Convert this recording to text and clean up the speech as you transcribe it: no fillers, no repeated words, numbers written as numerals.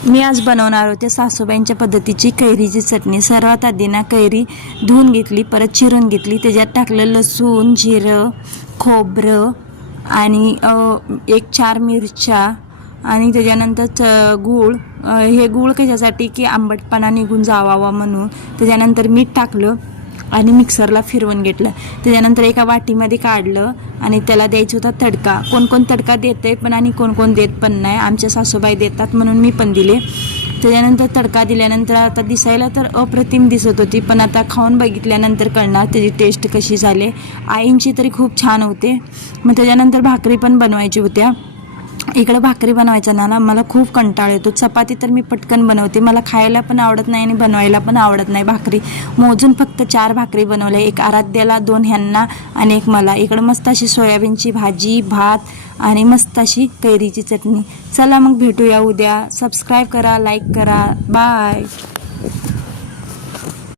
मी आज बनवणार होते सासूबाईंच्या पद्धतीची कैरीची चटणी। सर्वात आधी ना कैरी धुवून घेतली, परत चिरून घेतली, त्याच्यात टाकलं लसूण, जिरं, खोबरं आणि 1-4 मिरच्या आणि त्याच्यानंतर गूळ। हे गूळ कशासाठी की आंबटपणा निघून जावावा म्हणून। त्याच्यानंतर मीठ टाकलं आणि मिक्सरला फिरवून घेतलं। त्याच्यानंतर एका वाटीमध्ये काढलं आणि त्याला द्यायचा होता तडका। कोण कोण तडका देते पण आणि कोण कोण देत पण नाही। आमच्या सासूबाई देतात म्हणून मी पण दिले। त्याच्यानंतर तडका दिल्यानंतर आता दिसायला तर अप्रतिम दिसत होती, पण आता खाऊन बघितल्यानंतर कळणार त्याची टेस्ट कशी झाली। आईंची तरी खूप छान होते। मग त्याच्यानंतर भाकरी पण बनवायची होत्या। इकडं भाकरी बनवायचा ना मला खूप कंटाळ येतो। चपाती तर मी पटकन बनवते, मला खायला पण आवडत नाही आणि बनवायला पण आवडत नाही। भाकरी मोजून फक्त 4 भाकरी बनवल्या, 1 आराध्याला, 2 ह्यांना आणि 1 मला। इकडं मस्त अशी सोयाबीनची भाजी, भात आणि मस्त अशी कैरीची चटणी। चला मग भेटूया उद्या। सबस्क्राईब करा, लाईक करा, बाय।